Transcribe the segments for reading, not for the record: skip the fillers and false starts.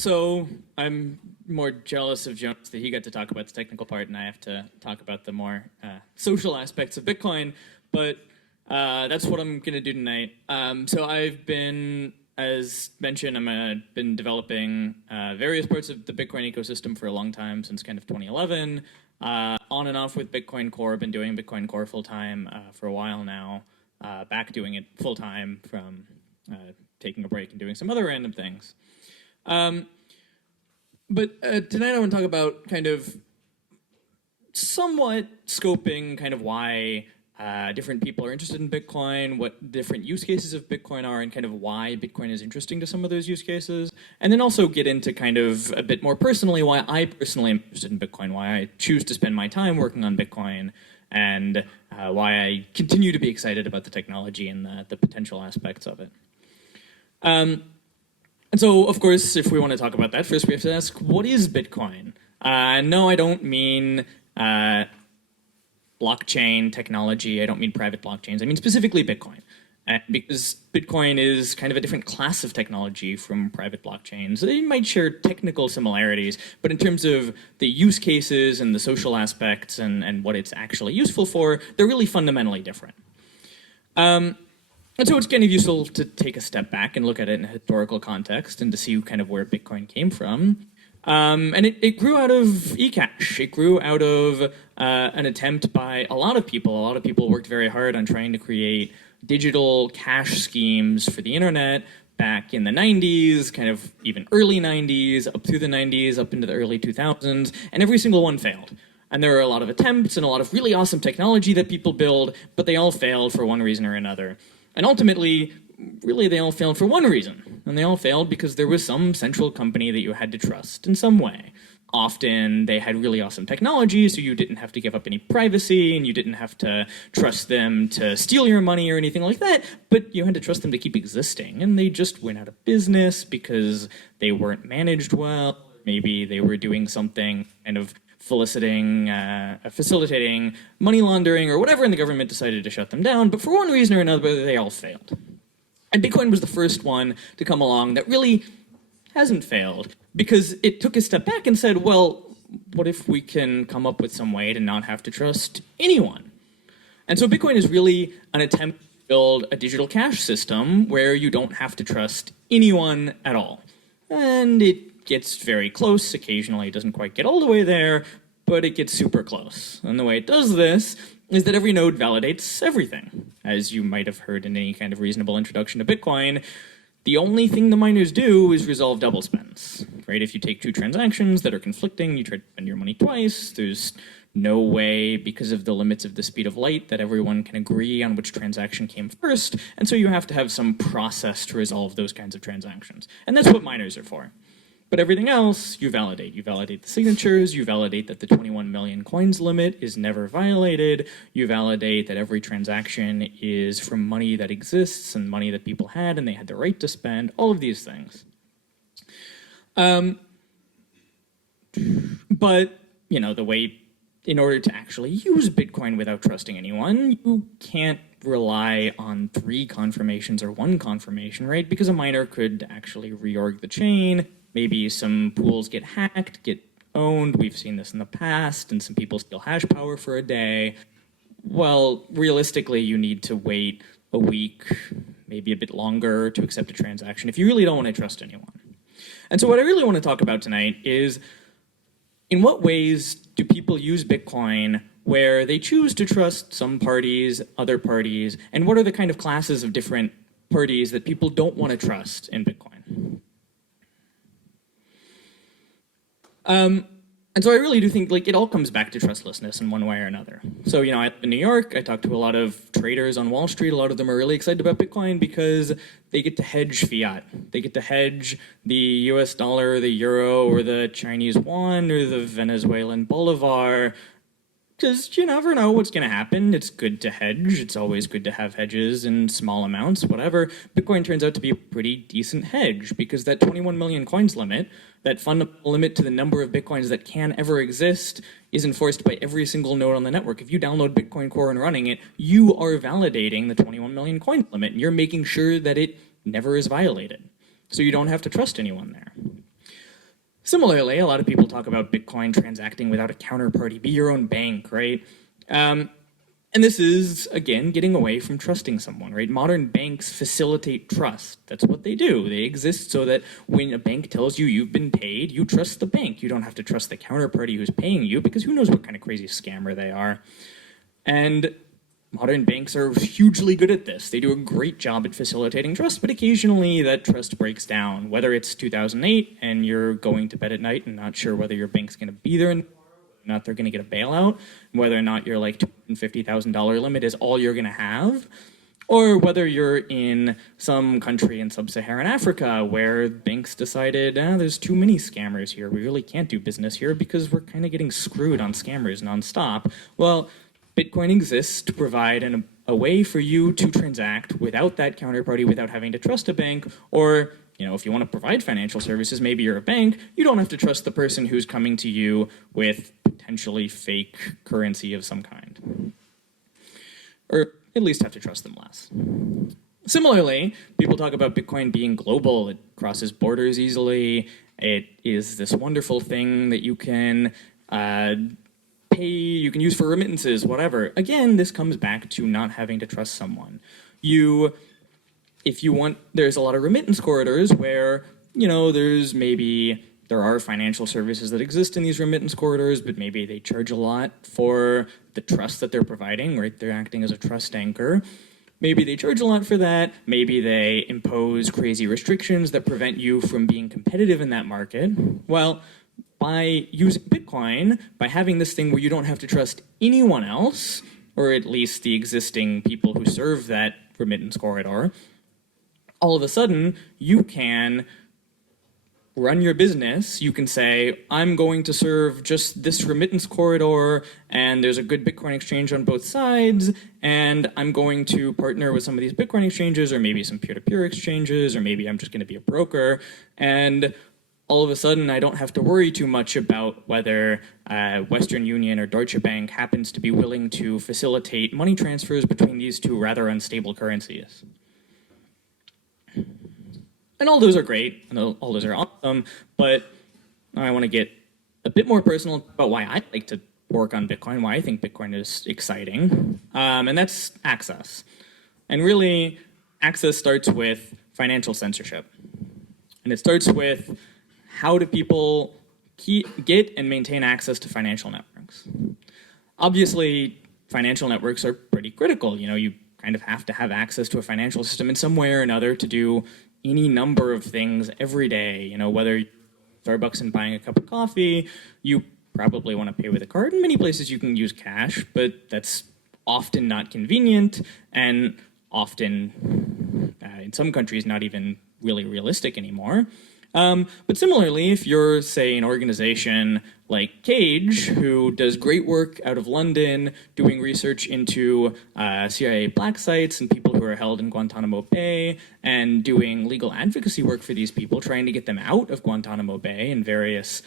So I'm more jealous of Jonas that he got to talk about the technical part, and I have to talk about the more social aspects of Bitcoin. But that's what I'm going to do tonight. So I've been, as mentioned, been developing various parts of the Bitcoin ecosystem for a long time, since kind of 2011. On and off with Bitcoin Core. I've been doing Bitcoin Core full time for a while now. Back doing it full time from taking a break and doing some other random things. But tonight I want to talk about kind of somewhat scoping kind of why different people are interested in Bitcoin, what different use cases of Bitcoin are, and kind of why Bitcoin is interesting to some of those use cases. And then also get into kind of a bit more personally why I personally am interested in Bitcoin, why I choose to spend my time working on Bitcoin, and why I continue to be excited about the technology and the potential aspects of it. And so, of course, if we want to talk about that, first we have to ask, what is Bitcoin? No, I don't mean blockchain technology. I don't mean private blockchains. I mean specifically Bitcoin. Because Bitcoin is kind of a different class of technology from private blockchains. They might share technical similarities, but in terms of the use cases and the social aspects and what it's actually useful for, they're really fundamentally different. And so it's kind of useful to take a step back and look at it in a historical context and to see kind of where Bitcoin came from. And it grew out of eCash. It grew out of an attempt by a lot of people. A lot of people worked very hard on trying to create digital cash schemes for the internet back in the 90s, kind of even early 90s, up through the 90s, up into the early 2000s, and every single one failed. And there were a lot of attempts and a lot of really awesome technology that people build, but they all failed for one reason or another. And ultimately, really, they all failed for one reason. And they all failed because there was some central company that you had to trust in some way. Often, they had really awesome technology, so you didn't have to give up any privacy, and you didn't have to trust them to steal your money or anything like that, but you had to trust them to keep existing. And they just went out of business because they weren't managed well. Maybe they were doing something kind of facilitating money laundering or whatever, and the government decided to shut them down. But for one reason or another, they all failed. And Bitcoin was the first one to come along that really hasn't failed, because it took a step back and said, well, what if we can come up with some way to not have to trust anyone? And so Bitcoin is really an attempt to build a digital cash system where you don't have to trust anyone at all. And it gets very close. Occasionally it doesn't quite get all the way there, but it gets super close. And the way it does this is that every node validates everything. As you might have heard in any kind of reasonable introduction to Bitcoin, the only thing the miners do is resolve double spends, right? If you take two transactions that are conflicting, you try to spend your money twice, there's no way, because of the limits of the speed of light, that everyone can agree on which transaction came first, and so you have to have some process to resolve those kinds of transactions. And that's what miners are for. But everything else, you validate. You validate the signatures, you validate that the 21 million coins limit is never violated, you validate that every transaction is from money that exists and money that people had and they had the right to spend, all of these things. But, you know, in order to actually use Bitcoin without trusting anyone, you can't rely on 3 confirmations or 1 confirmation, right? Because a miner could actually reorg the chain. Maybe some pools get hacked, get owned. We've seen this in the past, and some people steal hash power for a day. Well, realistically, you need to wait a week, maybe a bit longer, to accept a transaction if you really don't want to trust anyone. And so what I really want to talk about tonight is, in what ways do people use Bitcoin where they choose to trust some parties, other parties, and what are the kind of classes of different parties that people don't want to trust in Bitcoin? And so I really do think it all comes back to trustlessness in one way or another. So, you know, in New York, I talked to a lot of traders on Wall Street. A lot of them are really excited about Bitcoin because they get to hedge fiat. They get to hedge the US dollar, the euro, or the Chinese yuan, or the Venezuelan bolivar. Because you never know what's going to happen. It's good to hedge. It's always good to have hedges in small amounts, whatever. Bitcoin turns out to be a pretty decent hedge because that 21 million coins limit, that fundamental limit to the number of Bitcoins that can ever exist, is enforced by every single node on the network. If you download Bitcoin Core and running it, you are validating the 21 million coins limit, and you're making sure that it never is violated. So you don't have to trust anyone there. Similarly, a lot of people talk about Bitcoin transacting without a counterparty, be your own bank, right? And this is, again, getting away from trusting someone, right? Modern banks facilitate trust. That's what they do. They exist so that when a bank tells you you've been paid, you trust the bank. You don't have to trust the counterparty who's paying you, because who knows what kind of crazy scammer they are. And modern banks are hugely good at this. They do a great job at facilitating trust, but occasionally that trust breaks down. Whether it's 2008 and you're going to bed at night and not sure whether your bank's going to be there tomorrow, whether or not they're going to get a bailout, whether or not your like $250,000 limit is all you're going to have, or whether you're in some country in sub-Saharan Africa where banks decided, there's too many scammers here. We really can't do business here because we're kind of getting screwed on scammers nonstop. Well, Bitcoin exists to provide a way for you to transact without that counterparty, without having to trust a bank, or if you want to provide financial services, maybe you're a bank, you don't have to trust the person who's coming to you with potentially fake currency of some kind. Or at least have to trust them less. Similarly, people talk about Bitcoin being global. It crosses borders easily. It is this wonderful thing that you can pay, you can use for remittances, whatever. Again, this comes back to not having to trust someone. If you want, there's a lot of remittance corridors where, there are financial services that exist in these remittance corridors, but maybe they charge a lot for the trust that they're providing, right? They're acting as a trust anchor. Maybe they charge a lot for that. Maybe they impose crazy restrictions that prevent you from being competitive in that market. Well, by using Bitcoin, by having this thing where you don't have to trust anyone else, or at least the existing people who serve that remittance corridor, all of a sudden, you can run your business. You can say, I'm going to serve just this remittance corridor, and there's a good Bitcoin exchange on both sides, and I'm going to partner with some of these Bitcoin exchanges, or maybe some peer-to-peer exchanges, or maybe I'm just going to be a broker, and all of a sudden, I don't have to worry too much about whether Western Union or Deutsche Bank happens to be willing to facilitate money transfers between these two rather unstable currencies. And all those are great, and all those are awesome, but I want to get a bit more personal about why I like to work on Bitcoin, why I think Bitcoin is exciting, and that's access. And really, access starts with financial censorship. And it starts with, how do people get and maintain access to financial networks? Obviously, financial networks are pretty critical. You kind of have to have access to a financial system in some way or another to do any number of things every day. Whether you're Starbucks and buying a cup of coffee, you probably want to pay with a card. In many places you can use cash, but that's often not convenient, and often, in some countries, not even really realistic anymore. But similarly, if you're, say, an organization like Cage, who does great work out of London, doing research into CIA black sites and people who are held in Guantanamo Bay, and doing legal advocacy work for these people, trying to get them out of Guantanamo Bay and various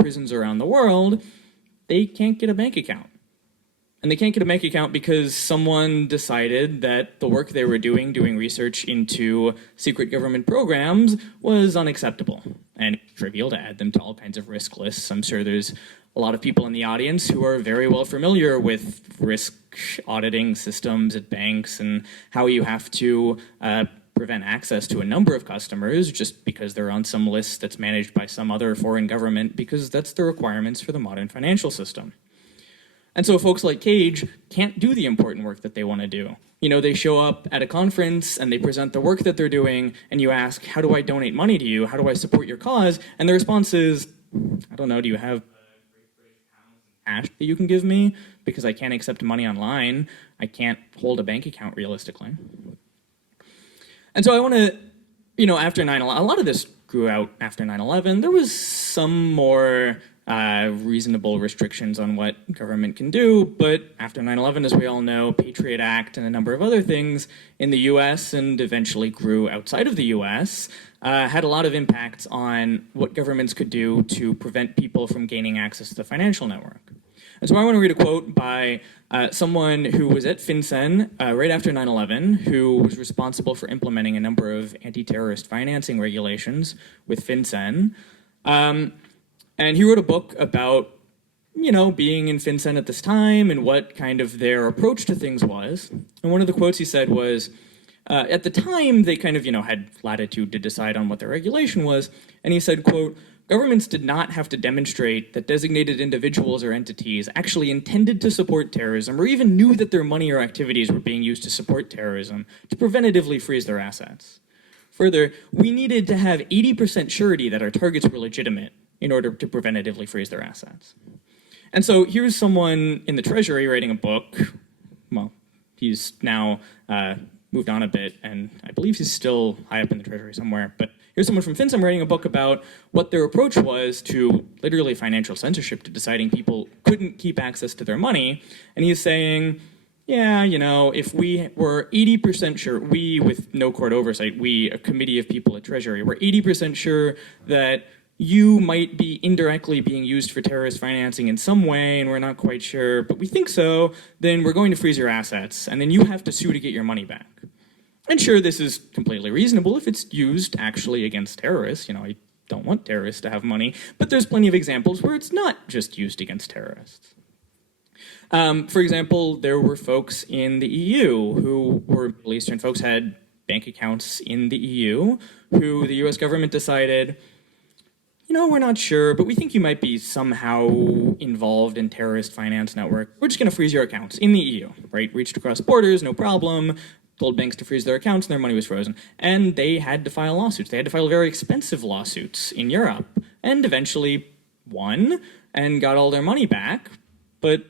prisons around the world, they can't get a bank account. And they can't get a bank account because someone decided that the work they were doing research into secret government programs, was unacceptable and trivial to add them to all kinds of risk lists. I'm sure there's a lot of people in the audience who are very well familiar with risk auditing systems at banks and how you have to prevent access to a number of customers just because they're on some list that's managed by some other foreign government, because that's the requirements for the modern financial system. And so folks like Cage can't do the important work that they want to do. They show up at a conference and they present the work that they're doing, and you ask, how do I donate money to you? How do I support your cause? And the response is, I don't know, do you have cash that you can give me? Because I can't accept money online. I can't hold a bank account realistically. And so I want to, after 9/11, a lot of this grew out after 9/11. There was some more reasonable restrictions on what government can do, but after 9/11, as we all know, Patriot Act and a number of other things in the US and eventually grew outside of the US had a lot of impacts on what governments could do to prevent people from gaining access to the financial network. And so I want to read a quote by someone who was at FinCEN right after 9/11, who was responsible for implementing a number of anti-terrorist financing regulations with FinCEN. And he wrote a book about, being in FinCEN at this time and what kind of their approach to things was. And one of the quotes he said was, at the time, they kind of, had latitude to decide on what their regulation was. And he said, quote, "Governments did not have to demonstrate that designated individuals or entities actually intended to support terrorism or even knew that their money or activities were being used to support terrorism to preventatively freeze their assets. Further, we needed to have 80% surety that our targets were legitimate in order to preventatively freeze their assets." And so here's someone in the Treasury writing a book. Well, he's now moved on a bit, and I believe he's still high up in the Treasury somewhere. But here's someone from FinCEN writing a book about what their approach was to literally financial censorship, to deciding people couldn't keep access to their money. And he's saying, yeah, if we were 80% sure, we, with no court oversight, we, a committee of people at Treasury, were 80% sure that you might be indirectly being used for terrorist financing in some way, and we're not quite sure, but we think so, then we're going to freeze your assets, and then you have to sue to get your money back. And sure, this is completely reasonable if it's used actually against terrorists. I don't want terrorists to have money, but there's plenty of examples where it's not just used against terrorists. For example, there were folks in the EU who were Middle Eastern folks, had bank accounts in the EU, who the US government decided, we're not sure, but we think you might be somehow involved in terrorist finance network. We're just going to freeze your accounts in the EU, right? Reached across borders, no problem, told banks to freeze their accounts, and their money was frozen. And they had to file lawsuits. They had to file very expensive lawsuits in Europe, and eventually won and got all their money back. But,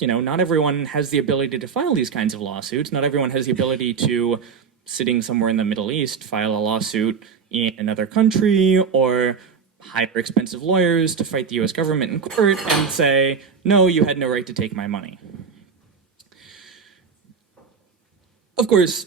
not everyone has the ability to file these kinds of lawsuits. Not everyone has the ability to, sitting somewhere in the Middle East, file a lawsuit in another country, or hire expensive lawyers to fight the US government in court and say, no, you had no right to take my money. Of course,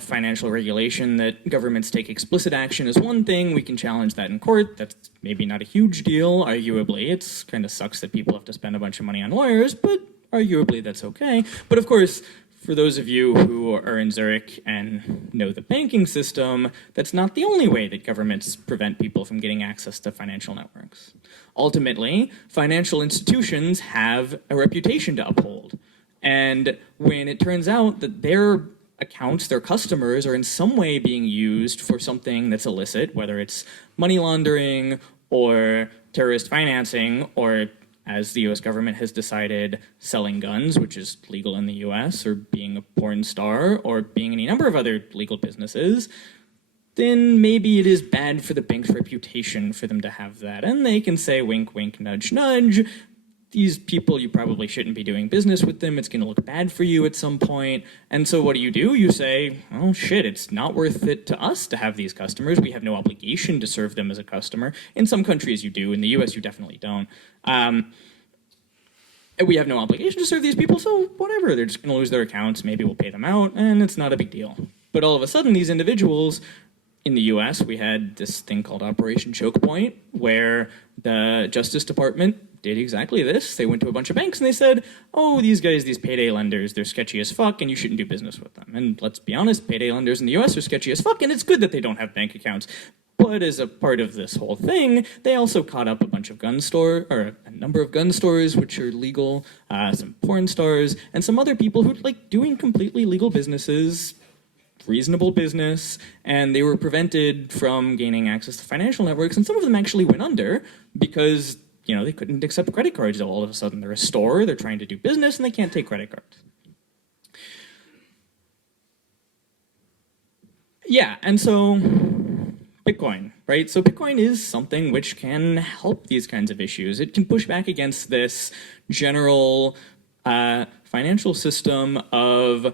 financial regulation that governments take explicit action is one thing. We can challenge that in court. That's maybe not a huge deal, arguably. It's kind of sucks that people have to spend a bunch of money on lawyers, but arguably that's okay. But of course, for those of you who are in Zurich and know the banking system, that's not the only way that governments prevent people from getting access to financial networks. Ultimately, financial institutions have a reputation to uphold. And when it turns out that their accounts, their customers, are in some way being used for something that's illicit, whether it's money laundering or terrorist financing, or as the US government has decided, selling guns, which is legal in the US, or being a porn star, or being any number of other legal businesses, then maybe it is bad for the bank's reputation for them to have that. And they can say, wink, wink, nudge, nudge, these people, you probably shouldn't be doing business with them. It's going to look bad for you at some point. And so what do? You say, oh shit, it's not worth it to us to have these customers. We have no obligation to serve them as a customer. In some countries you do. In the US you definitely don't. We have no obligation to serve these people, so whatever. They're just going to lose their accounts. Maybe we'll pay them out, and it's not a big deal. But all of a sudden, these individuals, in the US, we had this thing called Operation Choke Point, where the Justice Department did exactly this. They went to a bunch of banks and they said, oh, these guys, these payday lenders, they're sketchy as fuck and you shouldn't do business with them. And let's be honest, payday lenders in the US are sketchy as fuck, and it's good that they don't have bank accounts. But as a part of this whole thing, they also caught up a number of gun stores, which are legal, some porn stars, and some other people who like doing completely legal businesses, reasonable business, and they were prevented from gaining access to financial networks, and some of them actually went under because they couldn't accept credit cards. All of a sudden, they're a store, they're trying to do business, and they can't take credit cards. Yeah, and so Bitcoin, right? So Bitcoin is something which can help these kinds of issues. It can push back against this general financial system of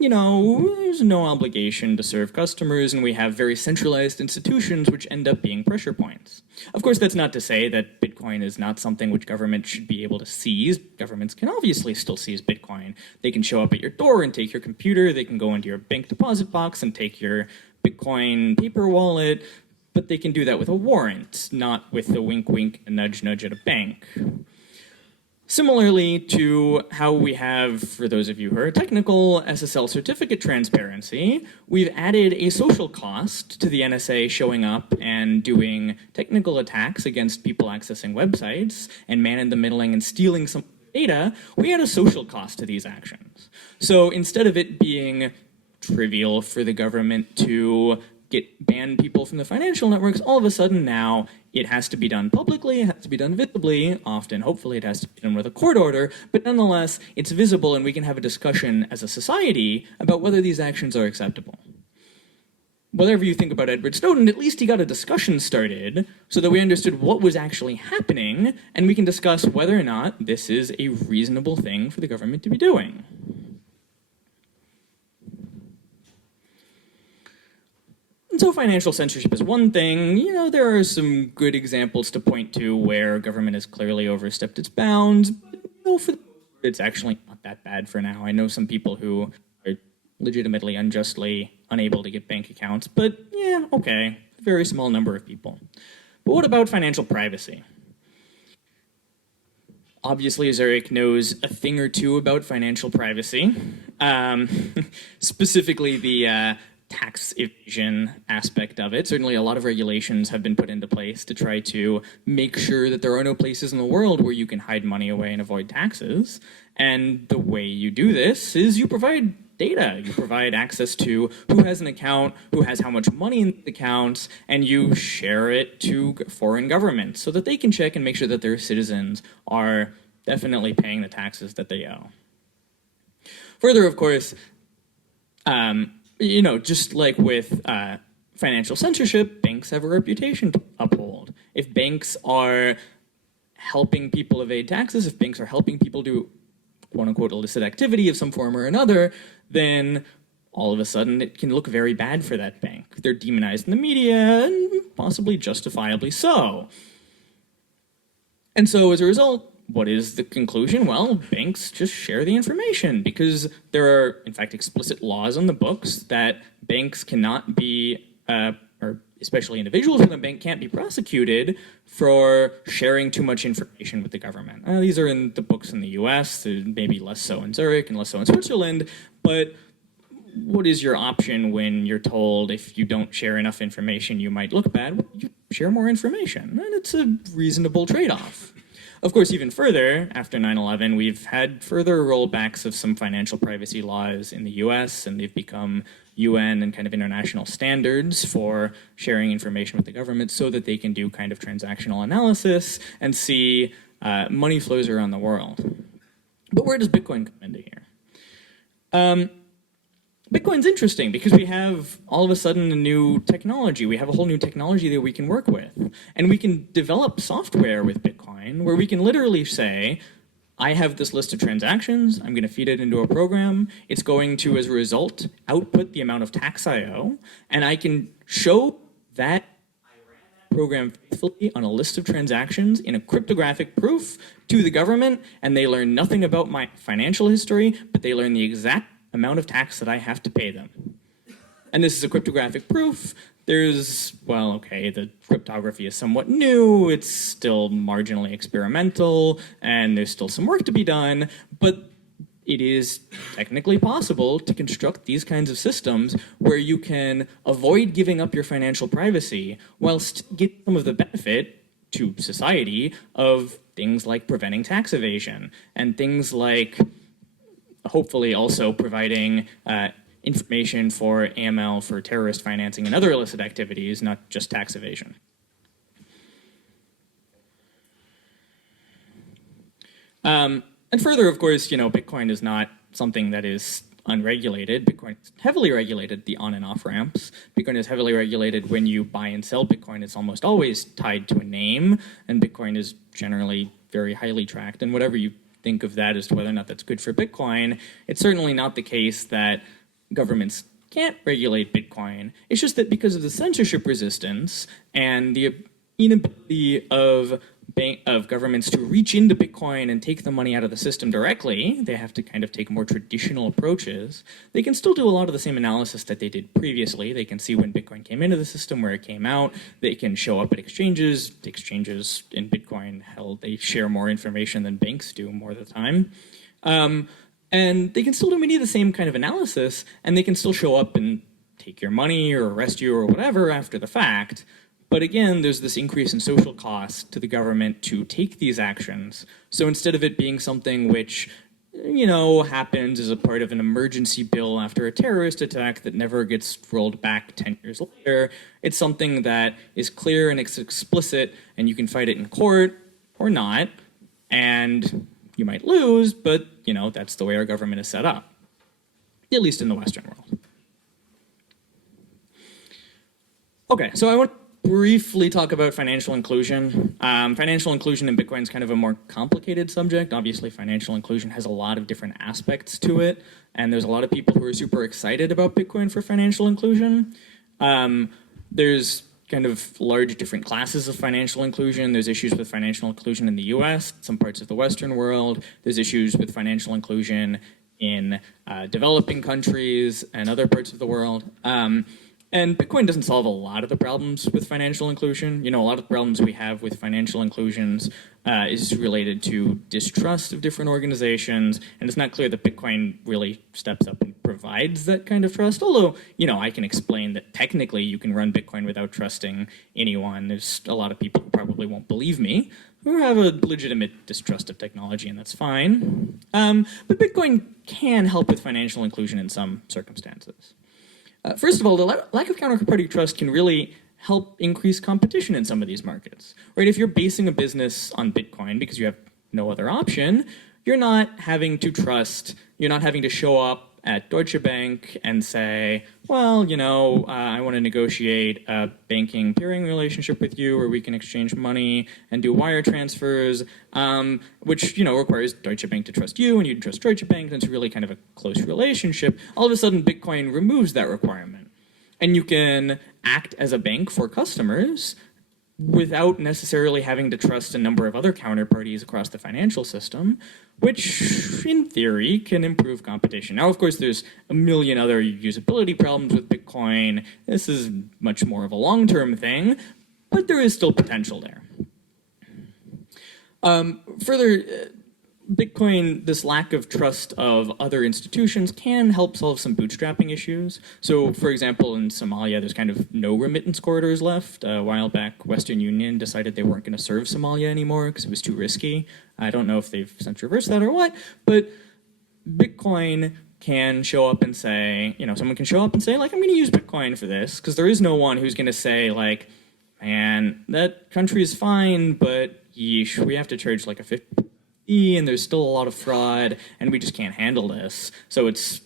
there's no obligation to serve customers, and we have very centralized institutions which end up being pressure points. Of course, that's not to say that Bitcoin is not something which government should be able to seize. Governments can obviously still seize Bitcoin. They can show up at your door and take your computer. They can go into your bank deposit box and take your Bitcoin paper wallet, but they can do that with a warrant, not with the wink, wink, and nudge, nudge at a bank. Similarly to how we have, for those of you who are technical, SSL certificate transparency, we've added a social cost to the NSA showing up and doing technical attacks against people accessing websites and man-in-the-middling and stealing some data. We add a social cost to these actions. So instead of it being trivial for the government to ban people from the financial networks, all of a sudden now it has to be done publicly, it has to be done visibly, often, hopefully it has to be done with a court order, but nonetheless, it's visible and we can have a discussion as a society about whether these actions are acceptable. Whatever you think about Edward Snowden, at least he got a discussion started so that we understood what was actually happening, and we can discuss whether or not this is a reasonable thing for the government to be doing. And so financial censorship is one thing. You know, there are some good examples to point to where government has clearly overstepped its bounds, but for the most part, it's actually not that bad for now. I know some people who are legitimately unjustly unable to get bank accounts, but yeah, okay, a very small number of people. But what about financial privacy? Obviously, as Eric knows a thing or two about financial privacy, specifically the tax evasion aspect of it. Certainly a lot of regulations have been put into place to try to make sure that there are no places in the world where you can hide money away and avoid taxes. And the way you do this is you provide data. You provide access to who has an account, who has how much money in the accounts, and you share it to foreign governments so that they can check and make sure that their citizens are definitely paying the taxes that they owe. Further, of course, just like with financial censorship, banks have a reputation to uphold. If banks are helping people evade taxes, if banks are helping people do quote-unquote illicit activity of some form or another, then all of a sudden it can look very bad for that bank. They're demonized in the media, and possibly justifiably so. And so as a result, what is the conclusion? Well, banks just share the information because there are, in fact, explicit laws on the books that banks cannot be, or especially individuals in the bank can't be prosecuted for sharing too much information with the government. These are in the books in the US, maybe less so in Zurich and less so in Switzerland, but what is your option when you're told if you don't share enough information you might look bad? Well, you share more information, and it's a reasonable trade-off. Of course, even further, after 9/11, we've had further rollbacks of some financial privacy laws in the US, and they've become UN and kind of international standards for sharing information with the government so that they can do kind of transactional analysis and see money flows around the world. But where does Bitcoin come into here? Bitcoin's interesting because we have all of a sudden a new technology. We have a whole new technology that we can work with. And we can develop software with Bitcoin where we can literally say, I have this list of transactions, I'm going to feed it into a program, it's going to, as a result, output the amount of tax I owe, and I can show that I ran that program faithfully on a list of transactions in a cryptographic proof to the government, and they learn nothing about my financial history, but they learn the exact amount of tax that I have to pay them. And this is a cryptographic proof. There's, well, okay, the cryptography is somewhat new, it's still marginally experimental, and there's still some work to be done, but it is technically possible to construct these kinds of systems where you can avoid giving up your financial privacy whilst get some of the benefit to society of things like preventing tax evasion and things like hopefully also providing information for AML for terrorist financing and other illicit activities, not just tax evasion. And further, of course, Bitcoin is not something that is unregulated. Bitcoin is heavily regulated, the on and off ramps. Bitcoin is heavily regulated when you buy and sell Bitcoin. It's almost always tied to a name, and Bitcoin is generally very highly tracked. And whatever you think of that as to whether or not that's good for Bitcoin, it's certainly not the case that governments can't regulate Bitcoin. It's just that because of the censorship resistance and the inability of governments to reach into Bitcoin and take the money out of the system directly. They have to kind of take more traditional approaches. They can still do a lot of the same analysis that they did previously. They can see when Bitcoin came into the system, where it came out. They can show up at exchanges. The exchanges in Bitcoin, hell, they share more information than banks do more of the time. And they can still do many of the same kind of analysis, and they can still show up and take your money or arrest you or whatever after the fact. But again, there's this increase in social cost to the government to take these actions. So instead of it being something which, happens as a part of an emergency bill after a terrorist attack that never gets rolled back 10 years later, it's something that is clear and it's explicit, and you can fight it in court or not, and you might lose, but, that's the way our government is set up, at least in the Western world. Okay, so I want to briefly talk about financial inclusion. Financial inclusion in Bitcoin is kind of a more complicated subject. Obviously, financial inclusion has a lot of different aspects to it, and there's a lot of people who are super excited about Bitcoin for financial inclusion. There's kind of large different classes of financial inclusion. There's issues with financial inclusion in the US, some parts of the Western world. There's issues with financial inclusion in developing countries and other parts of the world. And Bitcoin doesn't solve a lot of the problems with financial inclusion. A lot of the problems we have with financial inclusions is related to distrust of different organizations, and it's not clear that Bitcoin really steps up and provides that kind of trust, although, I can explain that technically you can run Bitcoin without trusting anyone. There's a lot of people who probably won't believe me, who have a legitimate distrust of technology, and that's fine. But Bitcoin can help with financial inclusion in some circumstances. First of all, the lack of counterparty trust can really help increase competition in some of these markets. Right? If you're basing a business on Bitcoin because you have no other option, you're not having to show up at Deutsche Bank and say, well, I want to negotiate a banking peering relationship with you where we can exchange money and do wire transfers, which, requires Deutsche Bank to trust you and you trust Deutsche Bank, and it's really kind of a close relationship. All of a sudden, Bitcoin removes that requirement. And you can act as a bank for customers without necessarily having to trust a number of other counterparties across the financial system, which, in theory, can improve competition. Now, of course, there's a million other usability problems with Bitcoin. This is much more of a long-term thing, but there is still potential there. Further, Bitcoin, this lack of trust of other institutions can help solve some bootstrapping issues. So, for example, in Somalia, there's kind of no remittance corridors left. A while back, Western Union decided they weren't going to serve Somalia anymore because it was too risky. I don't know if they've since reversed that or what, but Bitcoin can show up and say, someone can show up and say, I'm going to use Bitcoin for this, because there is no one who's going to say, man, that country is fine, but yeesh, we have to charge a 50 and there's still a lot of fraud, and we just can't handle this. So it's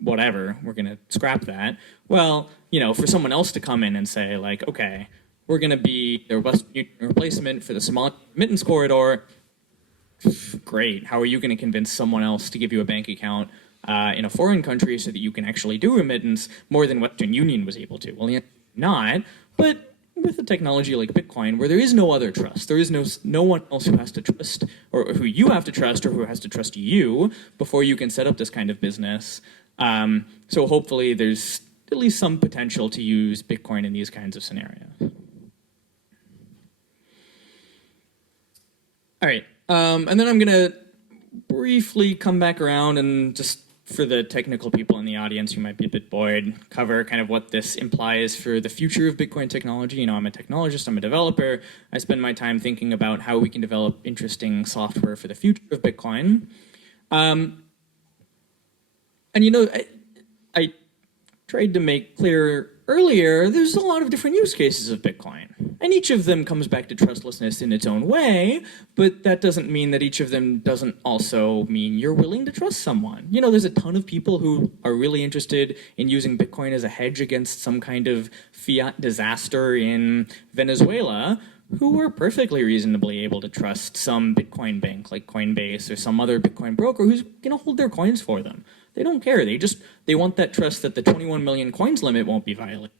whatever, we're going to scrap that. Well, for someone else to come in and say, okay, we're going to be the Western Union replacement for the Somali remittance corridor. Great. How are you going to convince someone else to give you a bank account in a foreign country so that you can actually do remittance more than Western Union was able to? Well, not. But with a technology like Bitcoin, where there is no other trust, there is no one else who has to trust, or who you have to trust, or who has to trust you before you can set up this kind of business. So hopefully there's at least some potential to use Bitcoin in these kinds of scenarios. All right, and then I'm going to briefly come back around and just, for the technical people in the audience who might be a bit bored, cover kind of what this implies for the future of Bitcoin technology. I'm a technologist, I'm a developer. I spend my time thinking about how we can develop interesting software for the future of Bitcoin. And I tried to make clear earlier, there's a lot of different use cases of Bitcoin. And each of them comes back to trustlessness in its own way, but that doesn't mean that each of them doesn't also mean you're willing to trust someone. There's a ton of people who are really interested in using Bitcoin as a hedge against some kind of fiat disaster in Venezuela, who are perfectly reasonably able to trust some Bitcoin bank like Coinbase or some other Bitcoin broker who's going to hold their coins for them. They don't care. They want that trust that the 21 million coins limit won't be violated.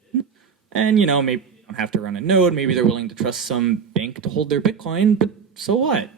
And, maybe don't have to run a node. Maybe they're willing to trust some bank to hold their Bitcoin, but so what?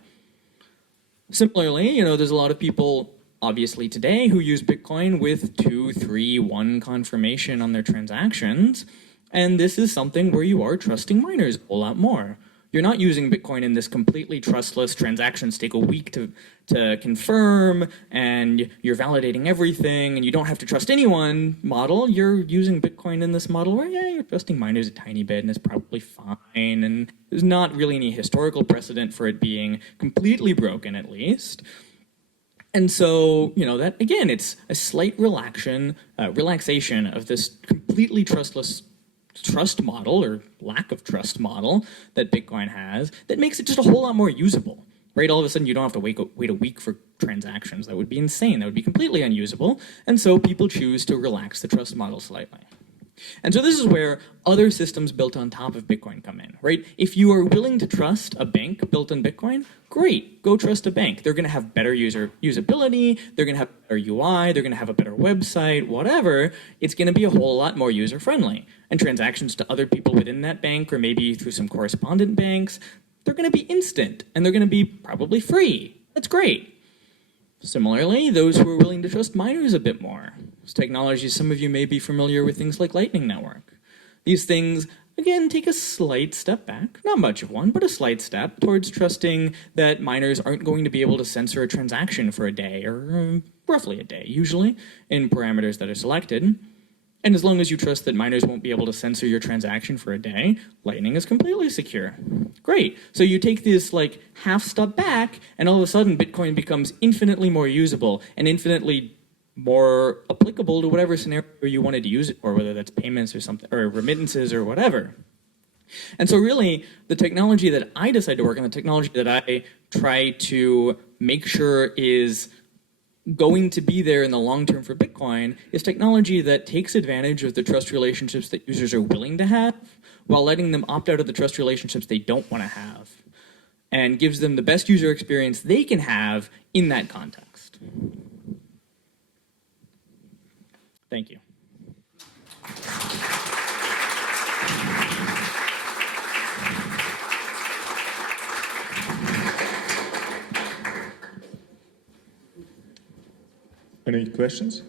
Similarly, there's a lot of people, obviously today, who use Bitcoin with 2, 3, 1 confirmation on their transactions. And this is something where you are trusting miners a whole lot more. You're not using Bitcoin in this completely trustless, transactions take a week to confirm, and you're validating everything, and you don't have to trust anyone model. You're using Bitcoin in this model where, yeah, you're trusting miners a tiny bit, and it's probably fine, and there's not really any historical precedent for it being completely broken, at least. And so, that, again, it's a slight relaxation of this completely trustless trust model, or lack of trust model, that Bitcoin has, that makes it just a whole lot more usable. Right? All of a sudden, you don't have to wait a week for transactions. That would be insane. That would be completely unusable. And so people choose to relax the trust model slightly. And so this is where other systems built on top of Bitcoin come in, right? If you are willing to trust a bank built on Bitcoin, great, go trust a bank. They're going to have better usability, they're going to have better UI, they're going to have a better website, whatever. It's going to be a whole lot more user-friendly. And transactions to other people within that bank, or maybe through some correspondent banks, they're going to be instant, and they're going to be probably free. That's great. Similarly, those who are willing to trust miners a bit more. These technologies, some of you may be familiar with things like Lightning Network. These things, again, take a slight step back, not much of one, but a slight step towards trusting that miners aren't going to be able to censor a transaction for a day, or roughly a day, usually, in parameters that are selected. And as long as you trust that miners won't be able to censor your transaction for a day, Lightning is completely secure. Great. So you take this half step back, and all of a sudden Bitcoin becomes infinitely more usable and infinitely more applicable to whatever scenario you wanted to use it for, whether that's payments or something, or remittances or whatever. And so really, the technology that I decide to work on, the technology that I try to make sure is going to be there in the long term for Bitcoin, is technology that takes advantage of the trust relationships that users are willing to have, while letting them opt out of the trust relationships they don't want to have, and gives them the best user experience they can have in that context. Thank you. Any questions?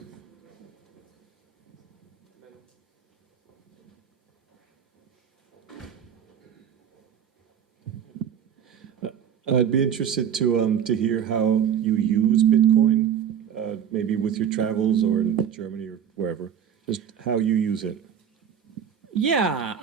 I'd be interested to hear how you use Bitcoin, maybe with your travels or in Germany or wherever, just how you use it. Yeah,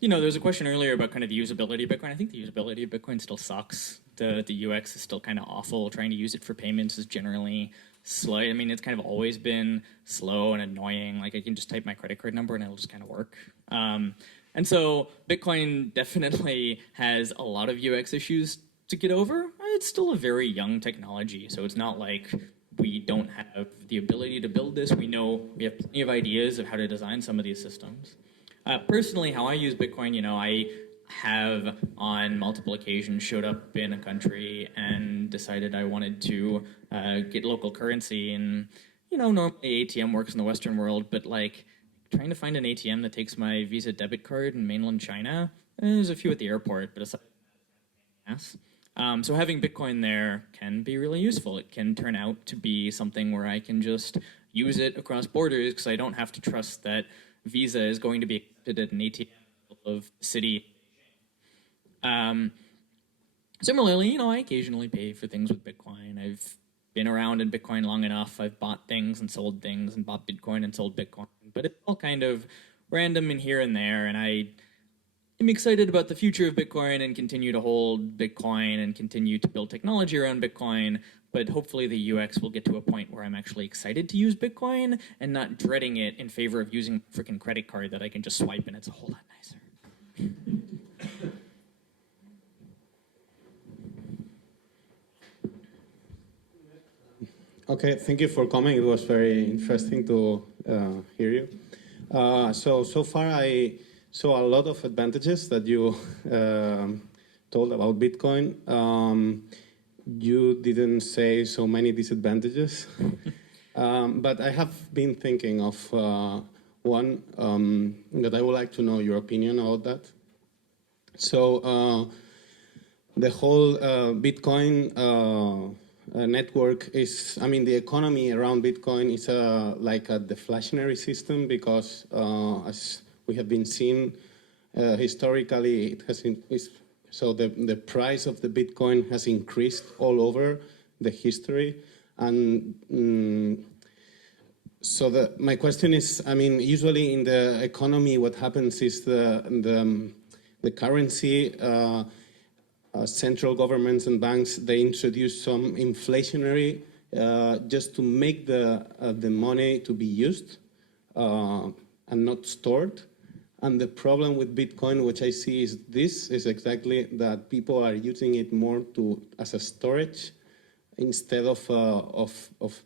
there's a question earlier about kind of the usability of Bitcoin. I think the usability of Bitcoin still sucks. The UX is still kind of awful. Trying to use it for payments is generally slow. I mean, it's kind of always been slow and annoying. I can just type my credit card number and it'll just kind of work. And so Bitcoin definitely has a lot of UX issues to get over. It's still a very young technology, so it's not like we don't have the ability to build this. We know we have plenty of ideas of how to design some of these systems. Personally, how I use Bitcoin, I have on multiple occasions showed up in a country and decided I wanted to get local currency. And, normally ATM works in the Western world, but trying to find an ATM that takes my Visa debit card in mainland China, there's a few at the airport, but aside from that, yes. So having Bitcoin there can be really useful. It can turn out to be something where I can just use it across borders because I don't have to trust that Visa is going to be accepted at an ATM of the city. Similarly, I occasionally pay for things with Bitcoin. I've been around in Bitcoin long enough. I've bought things and sold things and bought Bitcoin and sold Bitcoin. But it's all kind of random and here and there. And I am excited about the future of Bitcoin and continue to hold Bitcoin and continue to build technology around Bitcoin. But hopefully the UX will get to a point where I'm actually excited to use Bitcoin and not dreading it in favor of using a freaking credit card that I can just swipe and it's a whole lot nicer. Okay, thank you for coming. It was very interesting to hear you. So far I saw a lot of advantages that you told about Bitcoin. You didn't say so many disadvantages. But I have been thinking of one that I would like to know your opinion about that. So the whole Bitcoin network is, I mean, the economy around Bitcoin is like a deflationary system because as we have been seeing historically, it has so the price of the Bitcoin has increased all over the history. And so my question is, I mean, usually in the economy, what happens is the currency, central governments and banks, they introduce some inflationary just to make the money to be used and not stored. And the problem with Bitcoin, which I see, is this is exactly that people are using it more as a storage instead of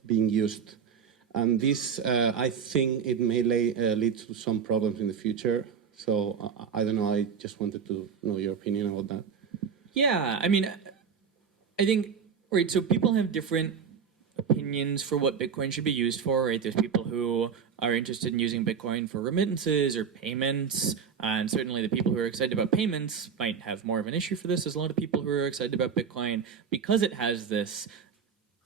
being used. And this, I think, it may lead to some problems in the future. So I don't know. I just wanted to know your opinion about that. Yeah, I mean, I think, right, so people have different opinions for what Bitcoin should be used for, right? There's people who are interested in using Bitcoin for remittances or payments, and certainly the people who are excited about payments might have more of an issue for this. There's a lot of people who are excited about Bitcoin because it has this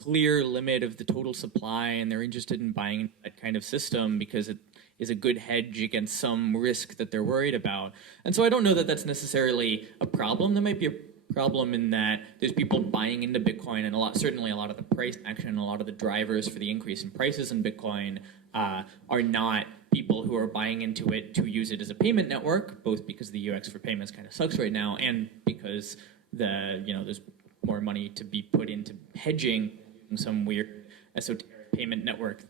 clear limit of the total supply, and they're interested in buying that kind of system because it is a good hedge against some risk that they're worried about. And so I don't know that that's necessarily a problem. There might be a problem in that there's people buying into Bitcoin, and certainly a lot of the price action, a lot of the drivers for the increase in prices in Bitcoin are not people who are buying into it to use it as a payment network, both because the UX for payments kind of sucks right now, and because there's more money to be put into hedging some weird esoteric payment network.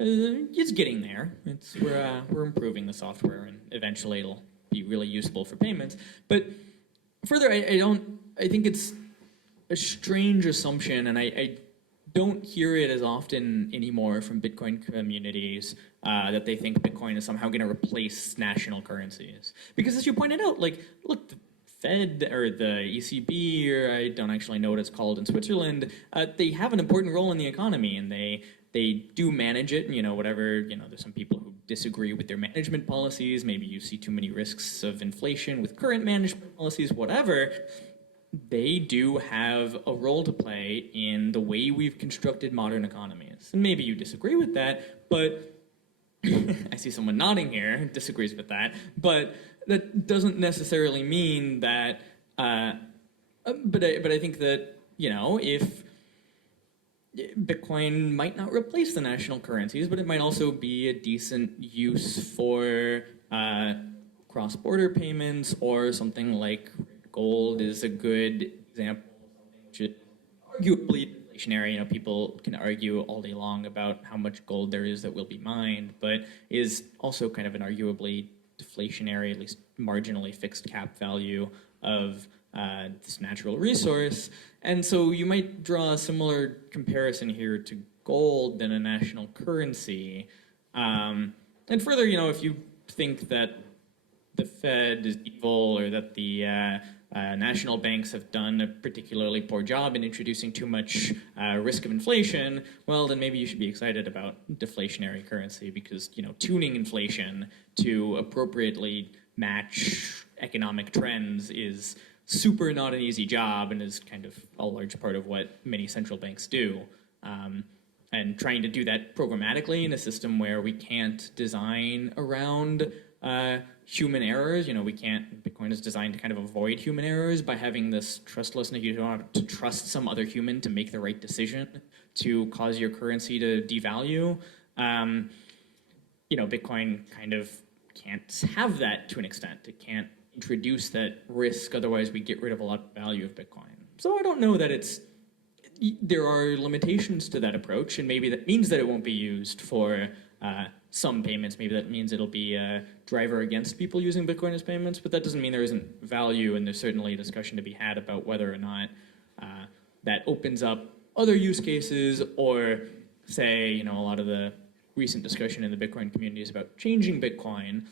It's getting there. We're improving the software, and eventually it'll be really useful for payments. But further, I think it's a strange assumption, and I don't hear it as often anymore from Bitcoin communities that they think Bitcoin is somehow going to replace national currencies. Because as you pointed out, like, look, the Fed or the ECB, or I don't actually know what it's called in Switzerland, they have an important role in the economy, and they do manage it. There's some people who disagree with their management policies. Maybe you see too many risks of inflation with current management policies, whatever. They do have a role to play in the way we've constructed modern economies. And maybe you disagree with that, but I see someone nodding here who disagrees with that, but that doesn't necessarily mean that, but I think that, if Bitcoin might not replace the national currencies, but it might also be a decent use for cross-border payments, or something like gold is a good example of something which is arguably deflationary. People can argue all day long about how much gold there is that will be mined, but is also kind of an arguably deflationary, at least marginally fixed cap value of this natural resource. And so you might draw a similar comparison here to gold than a national currency. And further, if you think that the Fed is evil, or that the national banks have done a particularly poor job in introducing too much risk of inflation, well, then maybe you should be excited about deflationary currency, because tuning inflation to appropriately match economic trends is super not an easy job, and is kind of a large part of what many central banks do. And trying to do that programmatically in a system where we can't design around human errors. Bitcoin is designed to kind of avoid human errors by having this trustlessness. You don't have to trust some other human to make the right decision to cause your currency to devalue. Bitcoin kind of can't have that to an extent. It can't introduce that risk, otherwise we get rid of a lot of value of Bitcoin. So I don't know that there are limitations to that approach, and maybe that means that it won't be used for some payments. Maybe that means it'll be a driver against people using Bitcoin as payments, but that doesn't mean there isn't value, and there's certainly a discussion to be had about whether or not that opens up other use cases, or say, a lot of the recent discussion in the Bitcoin community is about changing Bitcoin.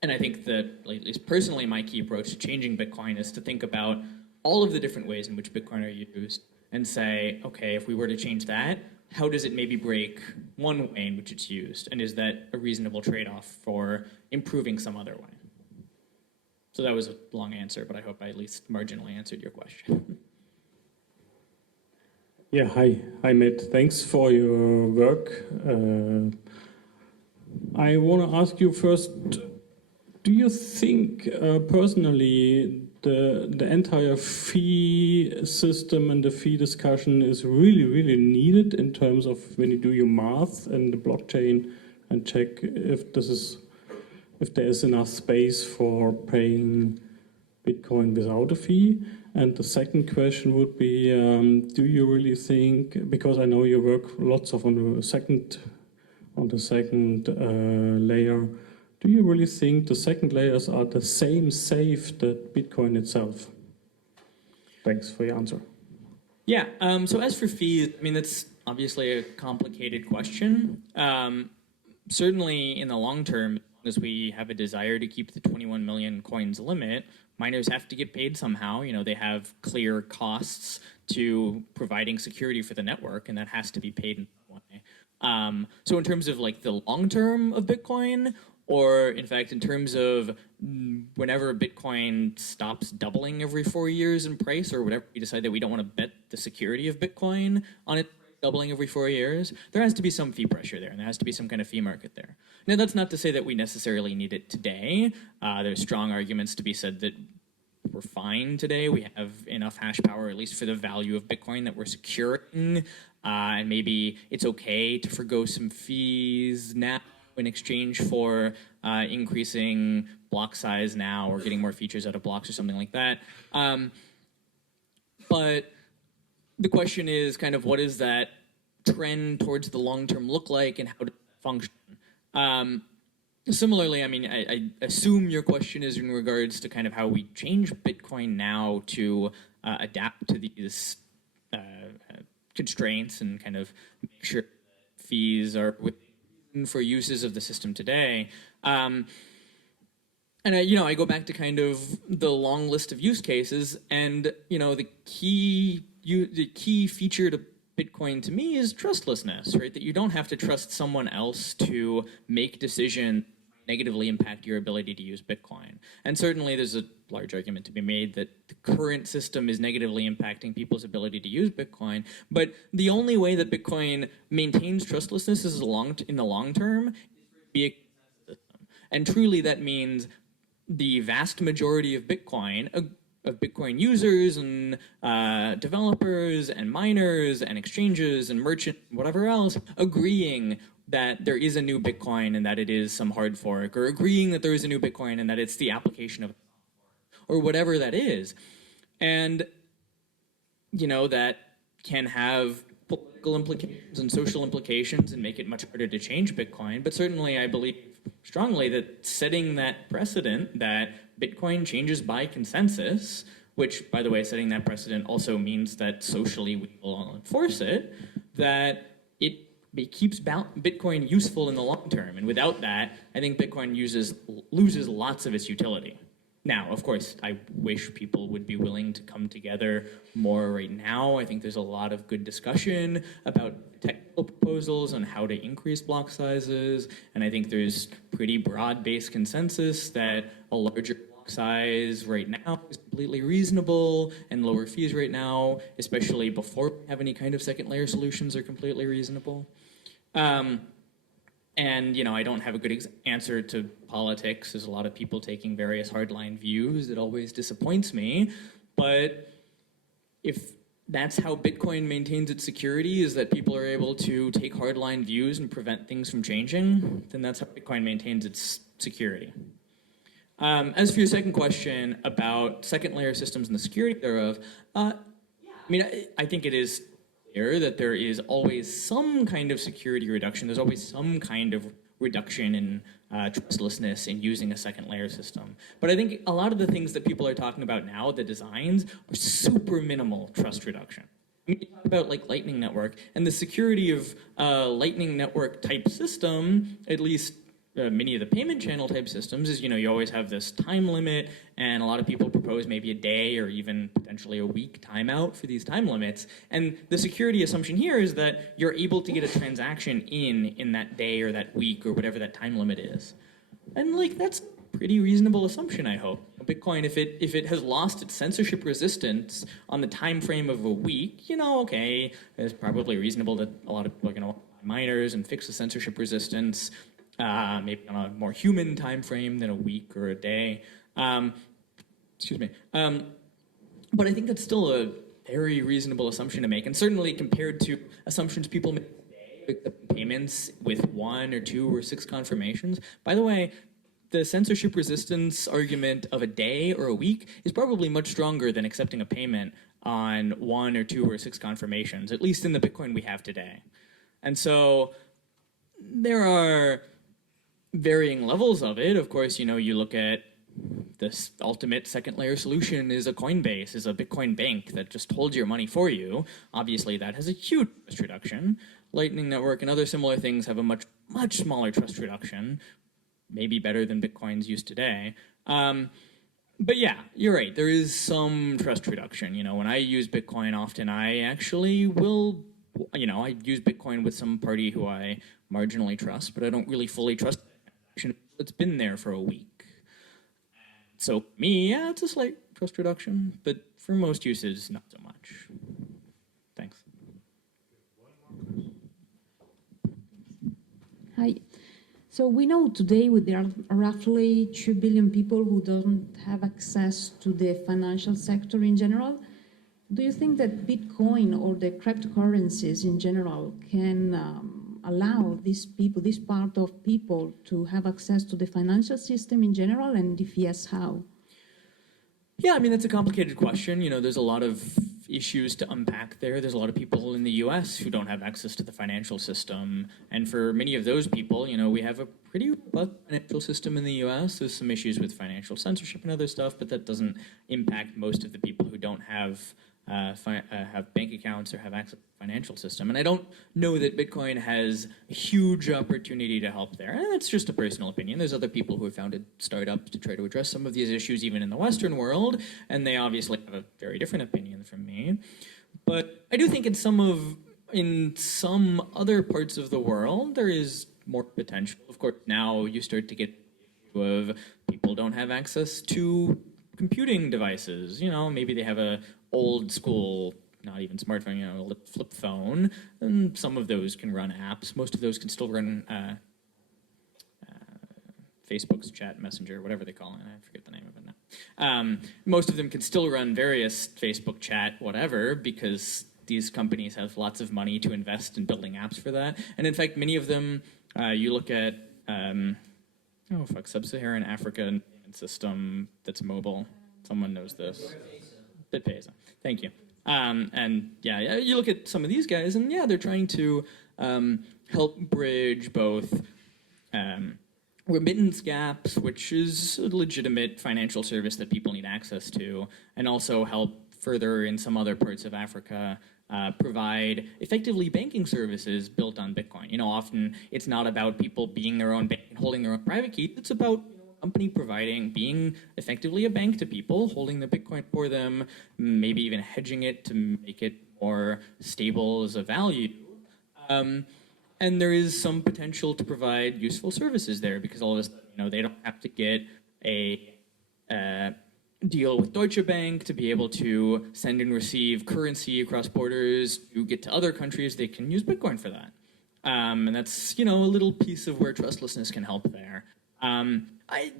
And I think that, at least personally, my key approach to changing Bitcoin is to think about all of the different ways in which Bitcoin are used and say, okay, if we were to change that, how does it maybe break one way in which it's used? And is that a reasonable trade-off for improving some other way? So that was a long answer, but I hope I at least marginally answered your question. Yeah, hi Matt. Thanks for your work. I want to ask you first, do you think personally the entire fee system and the fee discussion is really needed in terms of when you do your math and the blockchain and check if there is enough space for paying Bitcoin without a fee? And the second question would be, do you really think, because I know you work lots of on the second layer, do you really think the second layers are the same safe that Bitcoin itself? Thanks for your answer. Yeah, so as for fees, I mean, that's obviously a complicated question. Certainly in the long term, as we have a desire to keep the 21 million coins limit, miners have to get paid somehow. You know, they have clear costs to providing security for the network, and that has to be paid in some way. So in terms of like the long term of Bitcoin, or in fact, in terms of whenever Bitcoin stops doubling every 4 years in price, or whatever, we decide that we don't want to bet the security of Bitcoin on it doubling every 4 years, there has to be some fee pressure there, and there has to be some kind of fee market there. Now, that's not to say that we necessarily need it today. There's strong arguments to be said that we're fine today. We have enough hash power, at least for the value of Bitcoin, that we're securing, and maybe it's okay to forgo some fees now in exchange for increasing block size now or getting more features out of blocks or something like that. But the question is kind of what does that trend towards the long term look like and how does it function? Similarly, I mean, I assume your question is in regards to kind of how we change Bitcoin now to adapt to these constraints and kind of make sure fees are within for uses of the system today. And I go back to kind of the long list of use cases, and the key feature to Bitcoin to me is trustlessness, right? That you don't have to trust someone else to make decisions negatively impact your ability to use Bitcoin. And certainly there's a large argument to be made that the current system is negatively impacting people's ability to use Bitcoin. But the only way that Bitcoin maintains trustlessness is in the long term is to be a consensus system. And truly that means the vast majority of Bitcoin users and developers and miners and exchanges and merchants, whatever else, agreeing that there is a new Bitcoin and that it is some hard fork, or agreeing that there is a new Bitcoin and that it's the application of or whatever that is. And, that can have political implications and social implications and make it much harder to change Bitcoin. But certainly I believe strongly that setting that precedent that Bitcoin changes by consensus, which, by the way, setting that precedent also means that socially we will enforce it, that it keeps Bitcoin useful in the long term. And without that, I think Bitcoin loses lots of its utility. Now, of course, I wish people would be willing to come together more right now. I think there's a lot of good discussion about technical proposals on how to increase block sizes, and I think there's pretty broad-based consensus that a larger block size right now is completely reasonable, and lower fees right now, especially before we have any kind of second layer solutions, are completely reasonable. And, I don't have a good answer to politics. There's a lot of people taking various hardline views. It always disappoints me. But if that's how Bitcoin maintains its security, is that people are able to take hardline views and prevent things from changing, then that's how Bitcoin maintains its security. As for your second question about second layer systems and the security thereof, I think it is that there is always some kind of security reduction. There's always some kind of reduction in trustlessness in using a second layer system. But I think a lot of the things that people are talking about now, the designs, are super minimal trust reduction. I mean, you talk about like Lightning Network, and the security of Lightning Network type system, at least many of the payment channel type systems is, you always have this time limit, and a lot of people propose maybe a day or even potentially a week timeout for these time limits. And the security assumption here is that you're able to get a transaction in that day or that week or whatever that time limit is. And that's a pretty reasonable assumption, I hope. Bitcoin, if it has lost its censorship resistance on the time frame of a week, okay, it's probably reasonable that a lot of people are going to buy miners and fix the censorship resistance. Maybe on a more human time frame than a week or a day. Excuse me. But I think that's still a very reasonable assumption to make, and certainly compared to assumptions people make today, like the payments with 1 or 2 or 6 confirmations. By the way, the censorship resistance argument of a day or a week is probably much stronger than accepting a payment on 1 or 2 or 6 confirmations, at least in the Bitcoin we have today. And so there are varying levels of it. Of course, you look at this ultimate second layer solution is a Coinbase, is a Bitcoin bank that just holds your money for you. Obviously, that has a huge trust reduction. Lightning Network and other similar things have a much, much smaller trust reduction, maybe better than Bitcoin's used today. But yeah, you're right. There is some trust reduction. When I use Bitcoin often, I actually will, I use Bitcoin with some party who I marginally trust, but I don't really fully trust it's been there for a week. So me, yeah, it's a slight trust reduction, but for most uses, not so much. Thanks. Hi. So we know today there are roughly 2 billion people who don't have access to the financial sector in general. Do you think that Bitcoin or the cryptocurrencies in general can allow these people, this part of people, to have access to the financial system in general, and if yes, how? Yeah, that's a complicated question. There's a lot of issues to unpack there. There's a lot of people in the US who don't have access to the financial system. And for many of those people, we have a pretty robust financial system in the US. There's some issues with financial censorship and other stuff, but that doesn't impact most of the people who don't have bank accounts or have access to the financial system. And I don't know that Bitcoin has a huge opportunity to help there. And that's just a personal opinion. There's other people who have founded startups to try to address some of these issues, even in the Western world, and they obviously have a very different opinion from me. But I do think in some other parts of the world, there is more potential. Of course, now you start to get the issue of people don't have access to computing devices. Maybe they have a old school, not even smartphone, a flip phone, and some of those can run apps. Most of those can still run Facebook's chat messenger, whatever they call it. I forget the name of it now. Most of them can still run various Facebook chat, whatever, because these companies have lots of money to invest in building apps for that. And in fact, many of them, you look at, Sub-Saharan Africa system that's mobile. Someone knows this. Bitpesa. Thank you. And yeah, you look at some of these guys, and yeah, they're trying to help bridge both remittance gaps, which is a legitimate financial service that people need access to, and also help further in some other parts of Africa provide effectively banking services built on Bitcoin. Often it's not about people being their own bank and holding their own private key. It's about company being effectively a bank to people, holding the Bitcoin for them, maybe even hedging it to make it more stable as a value. And there is some potential to provide useful services there, because all of a sudden, they don't have to get a deal with Deutsche Bank to be able to send and receive currency across borders to get to other countries. They can use Bitcoin for that. And that's, a little piece of where trustlessness can help there.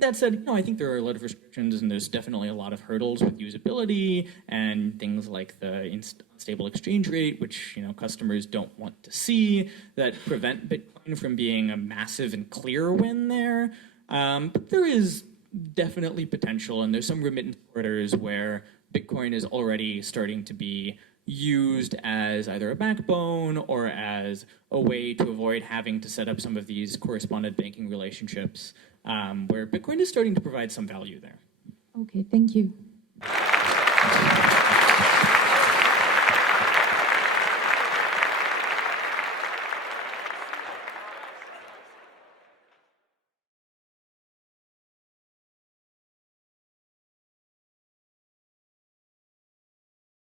That said, I think there are a lot of restrictions, and there's definitely a lot of hurdles with usability and things like the unstable exchange rate, which customers don't want to see, that prevent Bitcoin from being a massive and clear win there. But there is definitely potential, and there's some remittance corridors where Bitcoin is already starting to be used as either a backbone or as a way to avoid having to set up some of these correspondent banking relationships, where Bitcoin is starting to provide some value there. Okay, thank you.